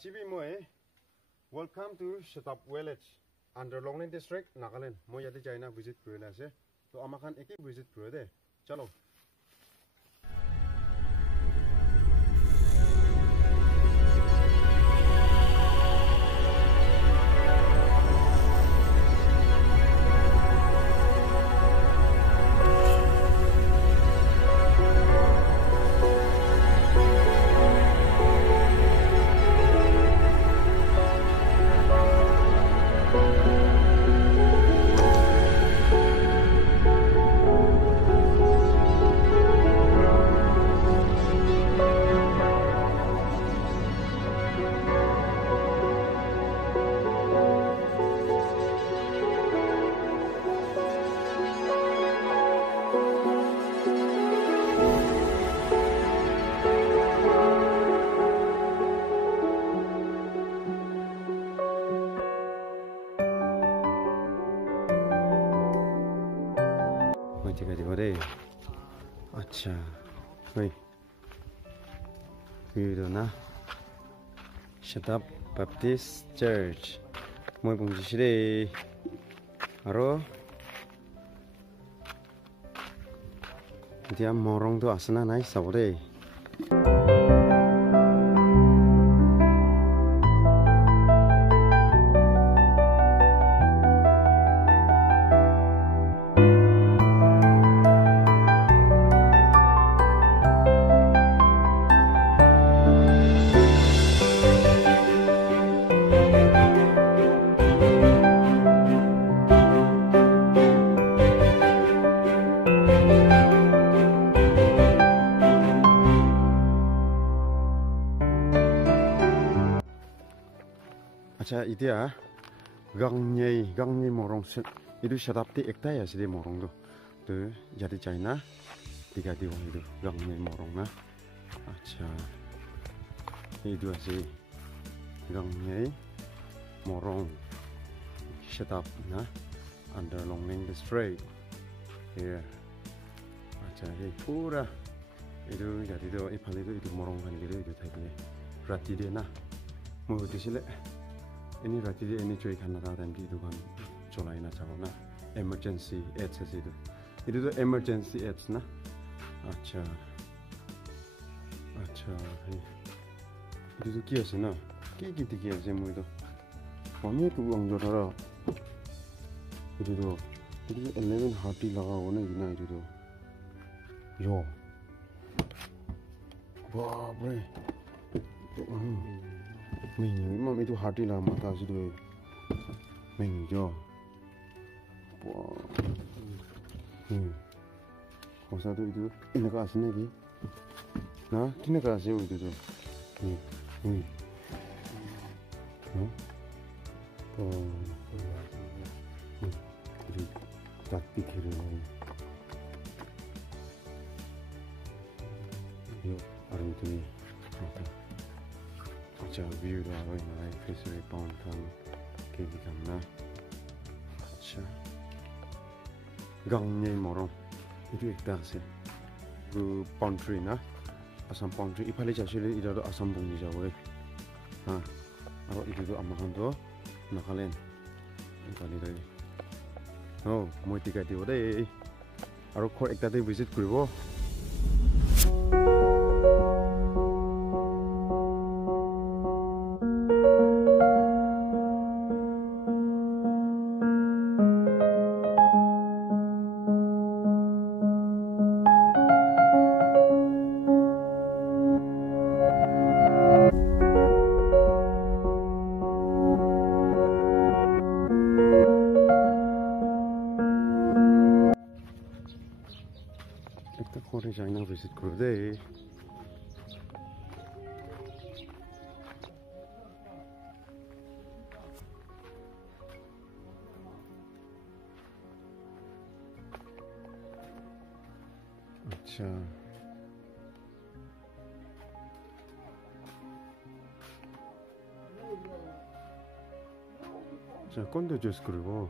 Chibi Moe, welcome to Shetap village under Longleng district, Nagaland. Mo yadi China visit Purela se. So amakan eki visit Purede. Chalo. अच्छा वही ना Shetap Baptist Church moi 봉지시래 바로 dia morong도 asana nai saure 자 이디야 강녀 모롱 이두 셔답티 액타야 시리 모롱도 또 야디 차이나 디가 디고 이두 강녀 모롱나 아차 이두 아시 강녀 모롱 셔답나 under Longleng district here 아차 이 pura 이두 야디도 이팔리도 이두 모롱 간기도 이두 타이네 라티데나 뭐 드실래 Ini rati dia ini cuy kan nada dan gitu kan colai na cawana emergency aids itu tuh emergency aids na acha itu tuh kias na kayak gitu kias mu itu kami tuh uang jual itu tuh 11 hati laga wana gina itu tuh yo wah bre mình mà itu hati lah mata sih tu, mình jo, kau satu itu, ini kasih lagi, nah, ini kasih itu tu, itu tak pikir lagi, yo, orang tu ni, mata. 자 view도 하고 있나요? 페이스북 방탄 계기 갔나? 자 강녀 모롱 itu ekdase 그 pantry-na asam pantry ipale jasile idado asam bungi jawe ha aro itu amakan do Nagaland ipale dai oh moi tiga dibo dai aro khor ekdate visit koribo Kore China visit kurde acha 자 건도 주스 그리고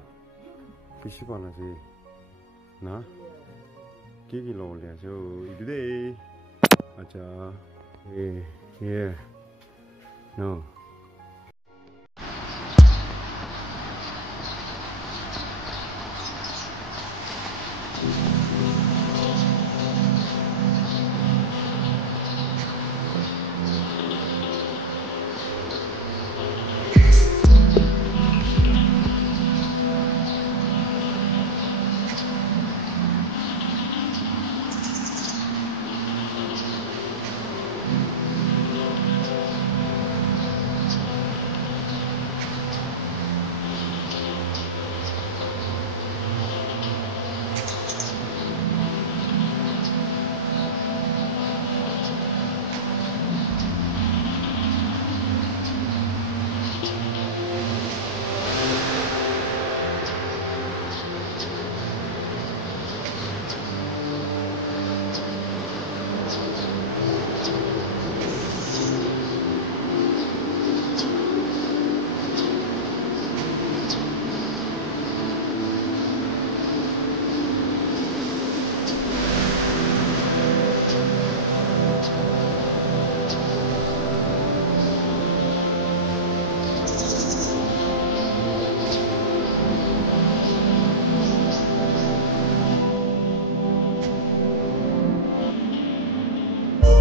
피시바나지 나 기기로 올려서 이제 아자 예 no